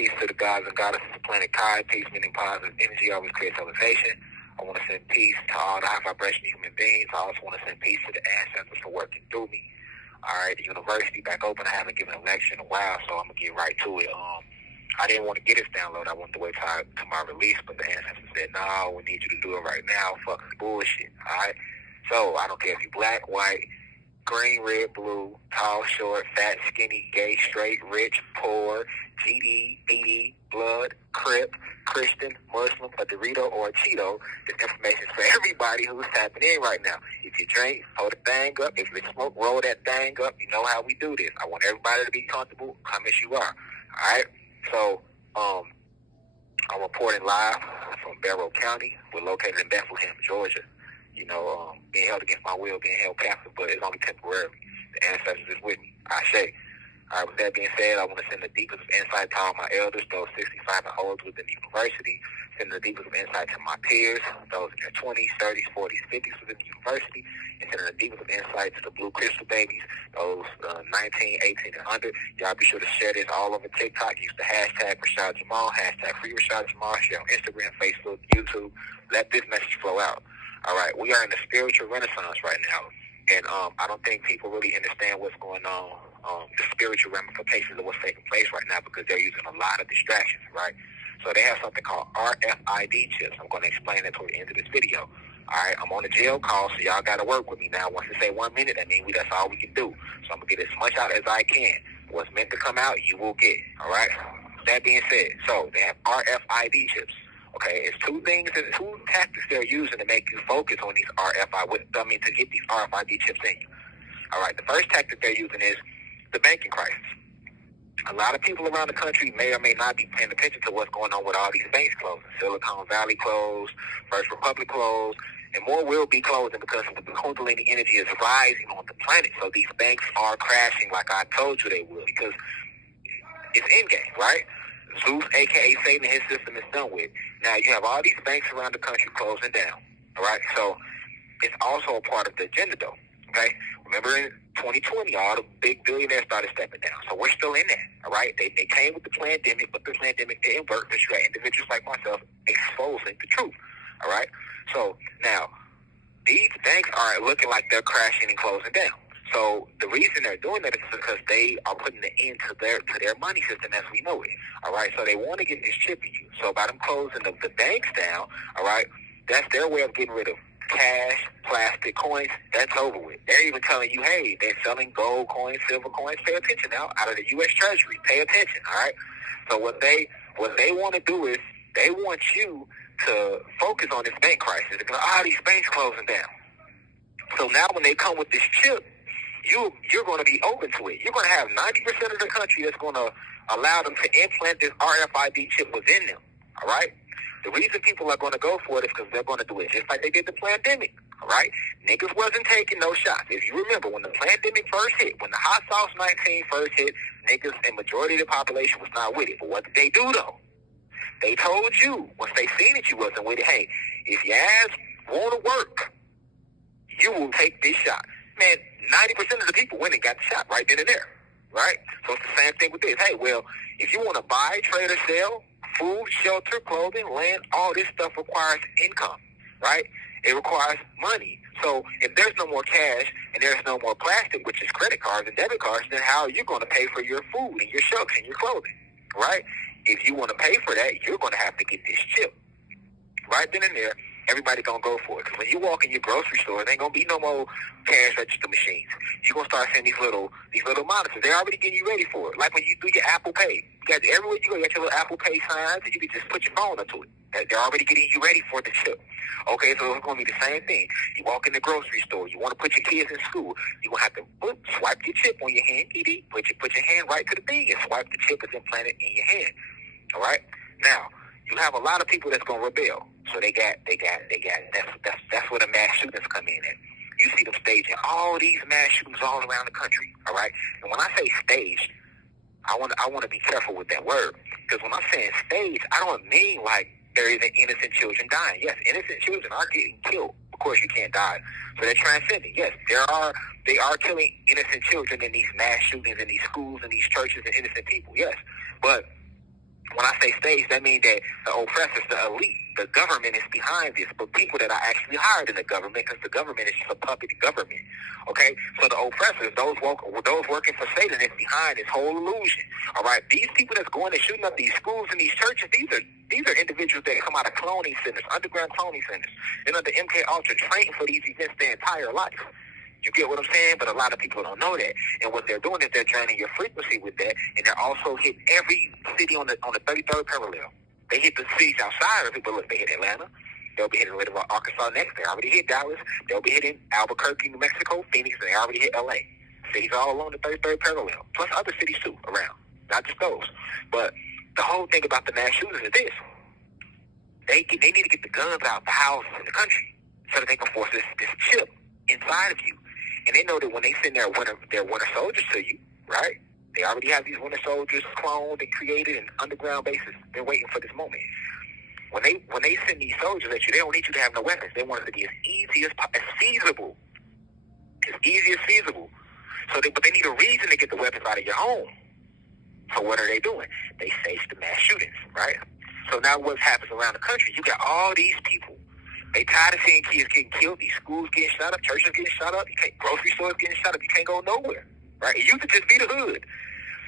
peace to the gods and goddesses of planet Kai. Peace meaning positive energy always creates elevation. I want to send peace to all the high vibration human beings. I also want to send peace to the ancestors for working through me. All right, the university back open. I haven't given a lecture in a while, so I'm gonna get right to it. I didn't want to get this download. I wanted to wait to my release, but the ancestors said, "No, we need you to do it right now." Fuck this bullshit. All right, so I don't care if you're black, white, green, red, blue, tall, short, fat, skinny, gay, straight, rich, poor, GD, BD, blood, Crip, Christian, Muslim, a Dorito, or a Cheeto. This information is for everybody who's tapping in right now. If you drink, hold the thing up. If you smoke, roll that thing up. You know how we do this. I want everybody to be comfortable. Come as you are. All right? So, I'm reporting live from Barrow County. We're located in Bethlehem, Georgia. You know, being held against my will, being held captive, but it's only temporarily. The ancestors is with me. I say. All right, with that being said, I want to send the deepest of insight to all my elders, those 65 and olds within the university. Send the deepest of insight to my peers, those in their 20s, 30s, 40s, 50s within the university. And send the deepest of insight to the blue crystal babies, those 19, 18, and under. Y'all be sure to share this all over TikTok. Use the hashtag Rashad Jamal, hashtag free Rashad Jamal. Share on Instagram, Facebook, YouTube. Let this message flow out. All right, we are in a spiritual renaissance right now. And I don't think people really understand what's going on, the spiritual ramifications of what's taking place right now, because they're using a lot of distractions, right? So they have something called RFID chips. I'm going to explain that toward the end of this video. All right, I'm on a jail call, so y'all got to work with me now. Once I say 1 minute, that means that's all we can do. So I'm going to get as much out as I can. What's meant to come out, you will get, all right? That being said, so they have RFID chips. Okay, it's two tactics they're using to make you focus on these to get these RFID chips in you. All right, the first tactic they're using is the banking crisis. A lot of people around the country may or may not be paying attention to what's going on with all these banks closing. Silicon Valley closed, First Republic closed, and more will be closing because the Kundalini energy is rising on the planet. So these banks are crashing like I told you they will, because it's endgame, right? Zeus, a.k.a. Satan, and his system is done with. Now, you have all these banks around the country closing down, all right? So it's also a part of the agenda, though, okay? Remember in 2020, all the big billionaires started stepping down. So we're still in there, all right? They came with the pandemic, but the pandemic didn't work because you had individuals like myself exposing the truth, all right? So now, these banks are looking like they're crashing and closing down. So the reason they're doing that is because they are putting an end to their money system as we know it. All right, so they want to get this chip in you. So by them closing the banks down, all right, that's their way of getting rid of cash, plastic coins. That's over with. They're even telling you, hey, they're selling gold coins, silver coins. Pay attention now, out of the U.S. Treasury. Pay attention. All right. So what they want to do is they want you to focus on this bank crisis. They're going, these banks closing down. So now when they come with this chip, you're going to be open to it. You're going to have 90% of the country that's going to allow them to implant this RFID chip within them, all right? The reason people are going to go for it is because they're going to do it just like they did the pandemic, all right? Niggas wasn't taking no shots. If you remember, when the pandemic first hit, when the hot sauce 19 first hit, niggas and majority of the population was not with it. But what did they do, though? They told you, once they seen that you wasn't with it, hey, if your ass want to work, you will take this shot. Man, 90% of the people went and got the shot right then and there, right? So it's the same thing with this. Hey, well, if you want to buy, trade, or sell, food, shelter, clothing, land, all this stuff requires income, right? It requires money. So if there's no more cash and there's no more plastic, which is credit cards and debit cards, then how are you going to pay for your food and your shelter and your clothing, right? If you want to pay for that, you're going to have to get this chip. Right then and there, everybody going to go for it. Because when you walk in your grocery store, there ain't going to be no more cash register machines. You're going to start seeing these little monitors. They're already getting you ready for it. Like when you do your Apple Pay. You got everywhere you go, you got your little Apple Pay signs, and you can just put your phone up to it. They're already getting you ready for the chip. Okay, so it's going to be the same thing. You walk in the grocery store. You want to put your kids in school. You're going to have to swipe your chip on your hand. Put your hand right to the thing and swipe the chip that's implanted in your hand. All right? Now, you have a lot of people that's going to rebel. So that's where the mass shootings come in at. You see them staging all these mass shootings all around the country, all right? And when I say staged, I want to be careful with that word. Because when I'm saying staged, I don't mean like there isn't innocent children dying. Yes, innocent children are getting killed. Of course, you can't die. So they're transcending. Yes, they are killing innocent children in these mass shootings in these schools and these churches and innocent people. Yes, but When I say stage, that means that the oppressors, the elite, the government is behind this, but people that are actually hired in the government, because the government is just a puppet government. Okay, so the oppressors, those working for Satan, is behind this whole illusion. All right, these people that's going and shooting up these schools and these churches, these are individuals that come out of cloning centers, underground cloning centers. They're under MK Ultra, training for these events their entire life. You get what I'm saying? But a lot of people don't know that. And what they're doing is they're draining your frequency with that, and they're also hitting every city on the 33rd parallel. They hit the cities outside of it, but look, they hit Atlanta. They'll be hitting Little Rock, Arkansas next. They already hit Dallas. They'll be hitting Albuquerque, New Mexico, Phoenix, and they already hit LA. Cities all along the 33rd parallel, plus other cities too around, not just those. But the whole thing about the mass shooters is this. They need to get the guns out the houses in the country so that they can force this chip inside of you. And they know that when they send their winter soldiers to you, right? They already have these winter soldiers cloned and created in underground bases. They're waiting for this moment. When they send these soldiers at you, they don't need you to have no weapons. They want it to be as feasible. As easy as feasible. But they need a reason to get the weapons out of your home. So what are they doing? They stage the mass shootings, right? So now what happens around the country? You got all these people. They tired of seeing kids getting killed, these schools getting shot up, churches getting shot up, grocery stores getting shot up, you can't go nowhere, right? It used to just be the hood.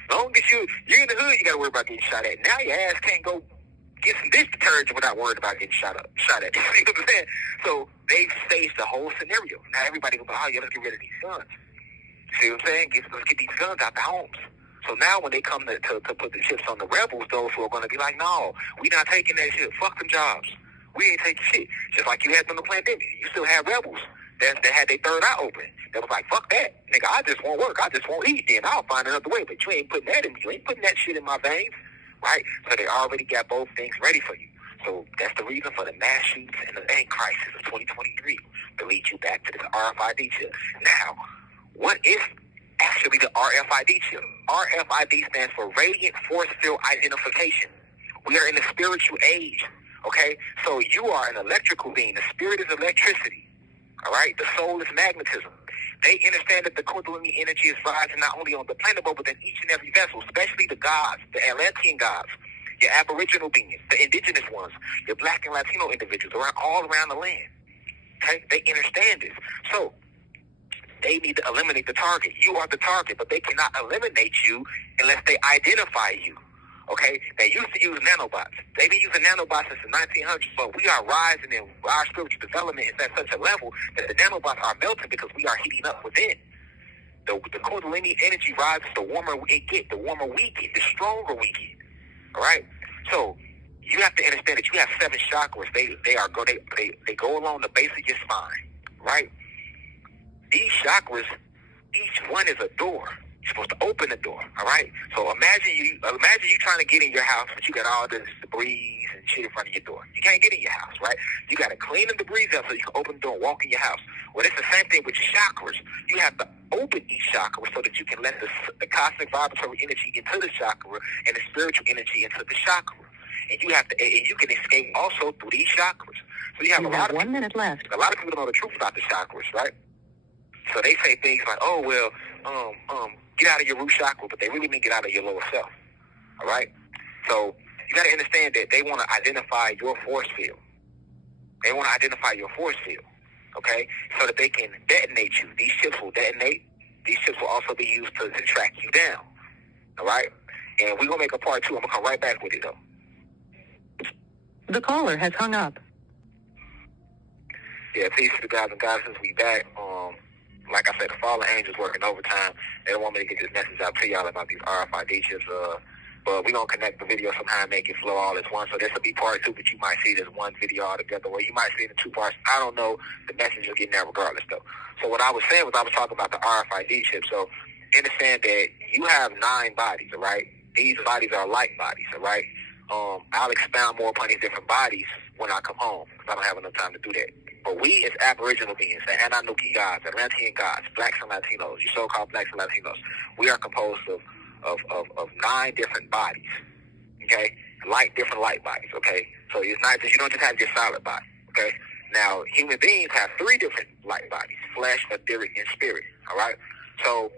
Long as you're in the hood, you got to worry about getting shot at. Now your ass can't go get some dish detergent without worrying about getting shot at. You know what I'm saying? So they've staged the whole scenario. Now everybody goes, oh, yeah, let's get rid of these guns. See what I'm saying? Let's get these guns out the homes. So now when they come to put the chips on the rebels, those who are going to be like, no, we not taking that shit. Fuck them jobs. We ain't taking shit. Just like you had from the pandemic. You still had rebels that had their third eye open. They was like, fuck that. Nigga, I just won't work. I just won't eat. Then I'll find another way. But you ain't putting that in me. You ain't putting that shit in my veins. Right? So they already got both things ready for you. So that's the reason for the mass shootings and the end crisis of 2023 to lead you back to this RFID chip. Now, what is actually the RFID chip? RFID stands for Radiant Force Field Identification. We are in the spiritual age. Okay, so you are an electrical being. The spirit is electricity. All right, the soul is magnetism. They understand that the Kundalini energy is rising not only on the planet, but within each and every vessel, especially the gods, the Atlantean gods, your Aboriginal beings, the indigenous ones, your Black and Latino individuals, all around the land. Okay, they understand this. So they need to eliminate the target. You are the target, but they cannot eliminate you unless they identify you. Okay, they used to use nanobots. They've been using nanobots since the 1900s, but we are rising in our spiritual development is at such a level that the nanobots are melting because we are heating up within. The Kundalini energy rises, the warmer it gets, the warmer we get, the stronger we get. All right, so you have to understand that you have 7 chakras. They go along the base of your spine, right? These chakras, each one is a door. You're supposed to open the door, all right? So imagine you trying to get in your house, but you got all this debris and shit in front of your door. You can't get in your house, right? You got to clean the debris up so you can open the door and walk in your house. Well, it's the same thing with your chakras. You have to open each chakra so that you can let the cosmic vibratory energy into the chakra and the spiritual energy into the chakra. And you can escape also through these chakras. So you have 1 minute left. A lot of people don't know the truth about the chakras, right? So they say things like, oh, well, get out of your root chakra, but they really mean get out of your lower self, all right? So you got to understand that they want to identify your force field. They want to identify your force field, okay, so that they can detonate you. These chips will detonate. These chips will also be used to track you down, all right? And we're going to make a part 2. I'm going to come right back with it, though. The caller has hung up. Yeah, peace to the guys and goddesses. We back. Like I said, the fallen angels working overtime. They don't want me to get this message out to y'all about these RFID chips. But we're going to connect the video somehow and make it flow all as one. So this will be part 2, but you might see it as one video altogether, or you might see it in 2 parts. I don't know. The message will get there regardless, though. So what I was saying was I was talking about the RFID chip. So understand that you have 9 bodies, all right? These bodies are light bodies, all right? I'll expound more upon these different bodies when I come home, because I don't have enough time to do that. But we as Aboriginal beings, the Anunnaki gods, Atlantean gods, Blacks and Latinos, you so-called Blacks and Latinos, we are composed of 9 different bodies, okay? Different light bodies, okay? So it's not just, you don't just have your solid body, okay? Now, human beings have 3 different light bodies, flesh, etheric, and spirit, all right? So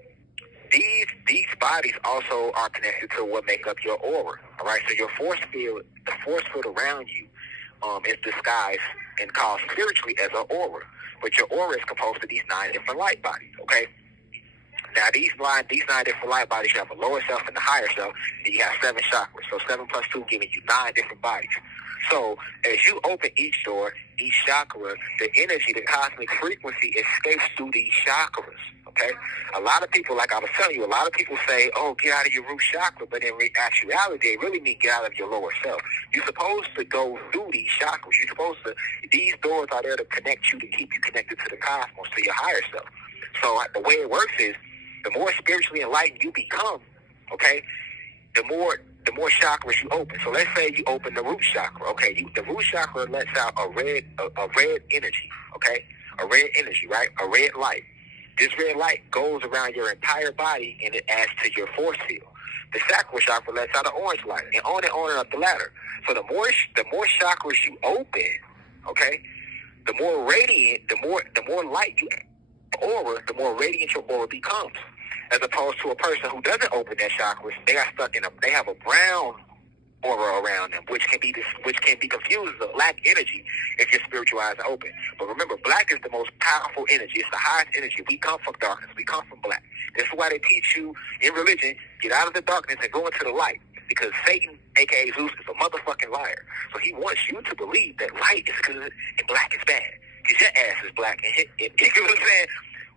these bodies also are connected to what make up your aura, all All right, so your force field, the force field around you, is disguised and called spiritually as an aura. But your aura is composed of these 9 different light bodies. Okay. Now these 9 different light bodies, you have a lower self and a higher self, and you have 7 chakras. So 7 plus 2 giving you 9 different bodies. So as you open each door, each chakra, the energy, the cosmic frequency escapes through these chakras. Okay? A lot of people, like I was telling you, a lot of people say, oh, get out of your root chakra, but in actuality, they really mean get out of your lower self. You're supposed to go through these chakras. You're supposed to, these doors are there to connect you, to keep you connected to the cosmos, to your higher self. So the way it works is, the more spiritually enlightened you become, okay, the more chakras you open. So let's say you open the root chakra, okay? The root chakra lets out a red energy, okay? A red energy, right? A red light. This red light goes around your entire body and it adds to your force field. The sacral chakra lets out an orange light, and on and up the ladder. So the more chakras you open, okay, the more radiant, the more light you aura, the more radiant your aura becomes. As opposed to a person who doesn't open their chakras, they have a brown aura around them, which can be confused as a black energy if your spiritual eyes are open. But remember, black is the most powerful energy. It's the highest energy. We come from darkness. We come from black. This is why they teach you in religion, get out of the darkness and go into the light. Because Satan, a.k.a. Zeus, is a motherfucking liar. So he wants you to believe that light is good and black is bad. Because your ass is black. And you know what I'm saying?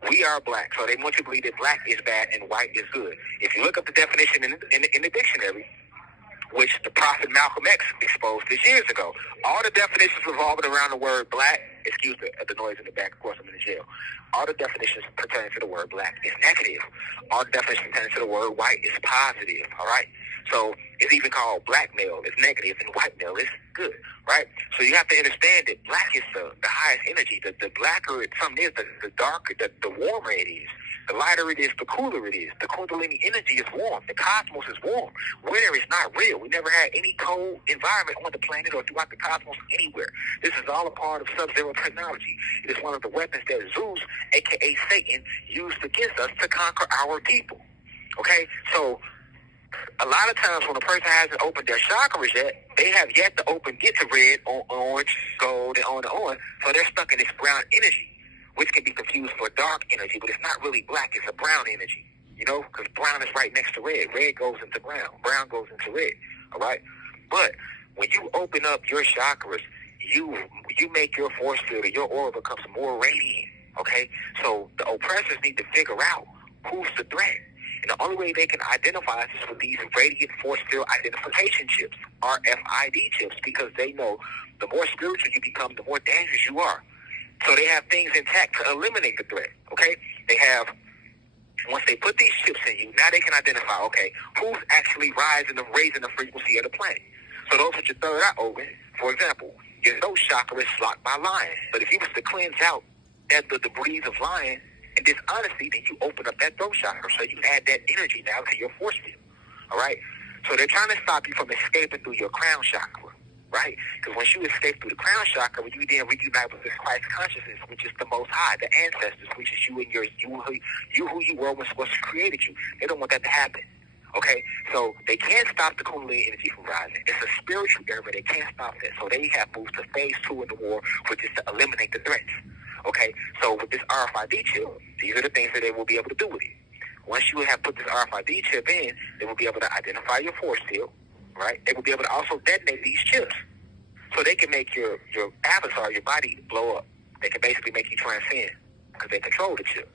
We are black, so they want you to believe that black is bad and white is good. If you look up the definition in the dictionary, which the prophet Malcolm X exposed this years ago, all the definitions revolving around the word black, excuse the noise in the back, of course I'm in the jail, all the definitions pertaining to the word black is negative. All the definitions pertaining to the word white is positive, all right? So it's even called black male is negative and white male is good, right? So you have to understand that black is the highest energy. The blacker something is, the darker, the warmer it is. The lighter it is, the cooler it is. The Kundalini energy is warm. The cosmos is warm. Winter is not real. We never had any cold environment on the planet or throughout the cosmos anywhere. This is all a part of sub-zero technology. It is one of the weapons that Zeus, a.k.a. Satan, used against us to conquer our people. Okay? So a lot of times when a person hasn't opened their chakras yet, they have yet to get to red, orange, gold, and on and on. So they're stuck in this brown energy, which can be confused for dark energy, but it's not really black. It's a brown energy, you know, because brown is right next to red. Red goes into brown. Brown goes into red, all right? But when you open up your chakras, you make your force field or your aura becomes more radiant, okay? So the oppressors need to figure out who's the threat. And the only way they can identify us is with these radiant force field identification chips, RFID chips, because they know the more spiritual you become, the more dangerous you are. So they have things intact to eliminate the threat, okay? They have, once they put these chips in you, now they can identify, okay, who's actually raising the frequency of the planet. So those with your third eye open, for example, your nose chakra is blocked by lying. But if you was to cleanse out the debris of lying and dishonesty, then you open up that throat chakra. So you add that energy now to your force field, all right? So they're trying to stop you from escaping through your crown chakra, right? Because once you escape through the crown chakra, you then reunite with this Christ consciousness, which is the Most High, the ancestors, which is you and you who you were when what's created you. They don't want that to happen, okay? So they can't stop the Kundalini energy from rising. It's a spiritual era. They can't stop that. So they have moved to phase 2 in the war, which is to eliminate the threats, okay? So with this RFID chip, these are the things that they will be able to do with you. Once you have put this RFID chip in, they will be able to identify your force field, right? They will be able to also detonate these chips. So they can make your avatar, your body, blow up. They can basically make you transcend because they control the chip,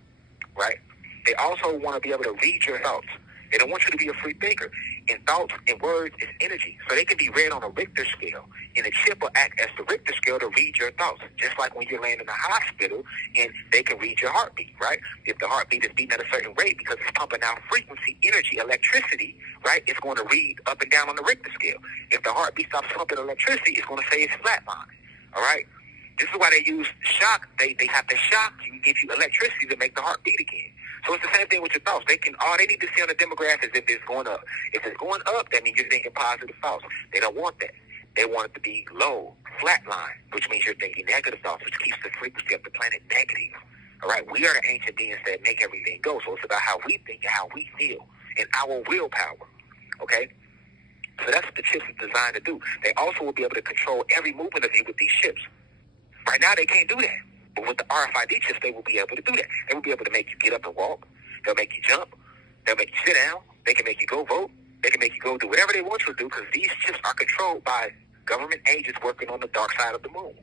right? They also want to be able to read your thoughts. They don't want you to be a free thinker. And thoughts and words is energy. So they can be read on a Richter scale. And the chip will act as the Richter scale to read your thoughts. Just like when you're laying in a hospital and they can read your heartbeat, right? If the heartbeat is beating at a certain rate because it's pumping out frequency, energy, electricity, right? It's going to read up and down on the Richter scale. If the heartbeat stops pumping electricity, it's going to say it's flatline, all right? This is why they use shock. They have to shock you and give you electricity to make the heart beat again. So it's the same thing with your thoughts. All they need to see on the demographic is if it's going up. If it's going up, that means you're thinking positive thoughts. They don't want that. They want it to be low, flatline, which means you're thinking negative thoughts, which keeps the frequency of the planet negative. All right? We are the ancient beings that make everything go. So it's about how we think and how we feel and our willpower. Okay? So that's what the chips are designed to do. They also will be able to control every movement of you with these chips. Right now, they can't do that. But with the RFID chips, they will be able to do that. They will be able to make you get up and walk. They'll make you jump. They'll make you sit down. They can make you go vote. They can make you go do whatever they want you to do because these chips are controlled by government agents working on the dark side of the moon.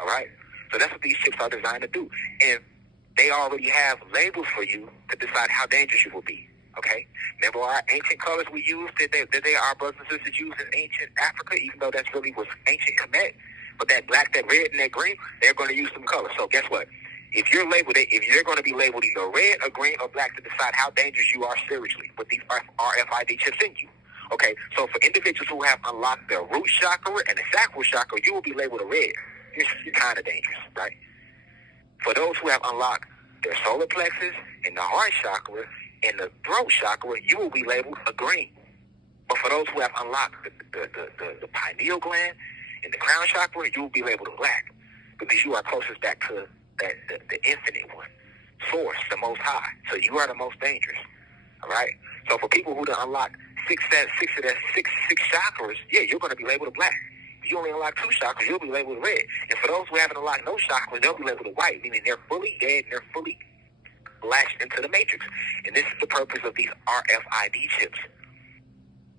All right? So that's what these chips are designed to do. And they already have labels for you to decide how dangerous you will be. Okay? Remember our ancient colors we used that our brothers and sisters used in ancient Africa, even though that's really was ancient Kemet? But that black, that red, and that green, they're going to use some colors. So guess what? If you're going to be labeled either red or green or black to decide how dangerous you are spiritually with these RFID chips in you. Okay, so for individuals who have unlocked their root chakra and the sacral chakra, you will be labeled a red. You're kind of dangerous, right? For those who have unlocked their solar plexus and the heart chakra and the throat chakra, you will be labeled a green. But for those who have unlocked the pineal gland and the crown chakra, you will be labeled a black because you are closest back to the infinite one, source, the most high. So you are the most dangerous. All right. So for people who done unlock six chakras, yeah, you're going to be labeled a black. If you only unlock 2 chakras, you'll be labeled a red. And for those who haven't unlocked no chakras, they'll be labeled a white, meaning they're fully dead and they're fully latched into the matrix. And this is the purpose of these RFID chips.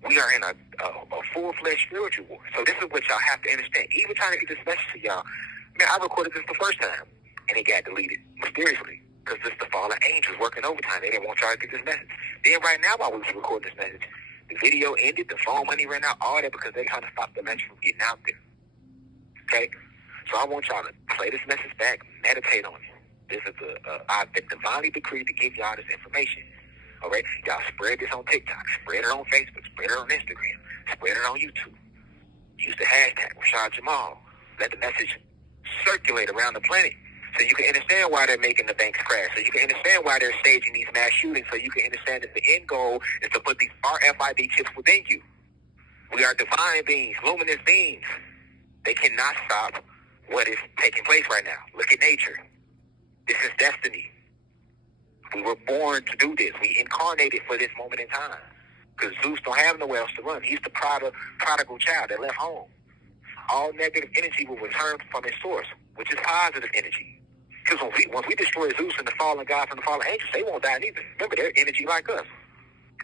We are in a full-fledged spiritual war. So this is what y'all have to understand. Even trying to get this message to y'all, man, I recorded this the first time, and it got deleted mysteriously because this is the fallen angels working overtime. They didn't want y'all to get this message. Then right now, while we was recording this message, the video ended, the phone money ran out, all that because they trying to stop the message from getting out there. Okay? So I want y'all to play this message back, meditate on it. This is I've been divinely decreed to give y'all this information. All right? Y'all spread this on TikTok, spread it on Facebook, spread it on Instagram, spread it on YouTube. Use the hashtag Rashad Jamal. Let the message circulate around the planet so you can understand why they're making the banks crash, so you can understand why they're staging these mass shootings, so you can understand that the end goal is to put these RFID chips within you. We are divine beings, luminous beings. They cannot stop what is taking place right now. Look at nature. This is destiny. We were born to do this. We incarnated for this moment in time. Because Zeus don't have nowhere else to run. He's the prodigal child that left home. All negative energy will return from its source, which is positive energy. Because once we destroy Zeus and the fallen gods and the fallen angels, they won't die neither. Remember, they're energy like us.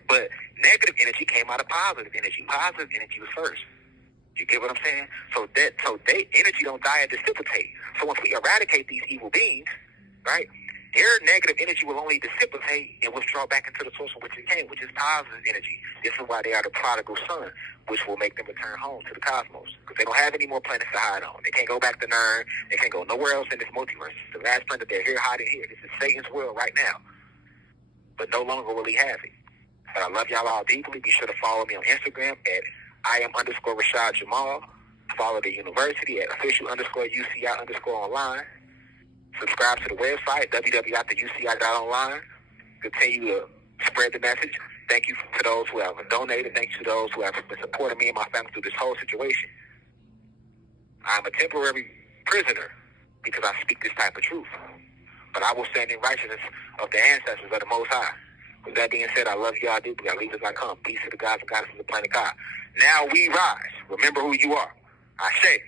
But negative energy came out of positive energy. Positive energy was first. You get what I'm saying? So they energy don't die and dissipate. So once we eradicate these evil beings, right, their negative energy will only dissipate and withdraw back into the source from which it came, which is positive energy. This is why they are the prodigal son, which will make them return home to the cosmos. Because they don't have any more planets to hide on. They can't go back to Nern. They can't go nowhere else in this multiverse. The last planet they're here hiding here. This is Satan's world right now. But no longer will he have it. But I love y'all all deeply. Be sure to follow me on Instagram at @Iam_Rashad Jamal. Follow the university at official_UCI_online. Subscribe to the website, www.uci.online. Continue to spread the message. Thank you to those who have donated. Thank you to those who have been supporting me and my family through this whole situation. I'm a temporary prisoner because I speak this type of truth. But I will stand in righteousness of the ancestors of the Most High. With that being said, I love you all deeply. I leave as I come. Peace to the gods and goddesses of the planet God. Now we rise. Remember who you are. I say.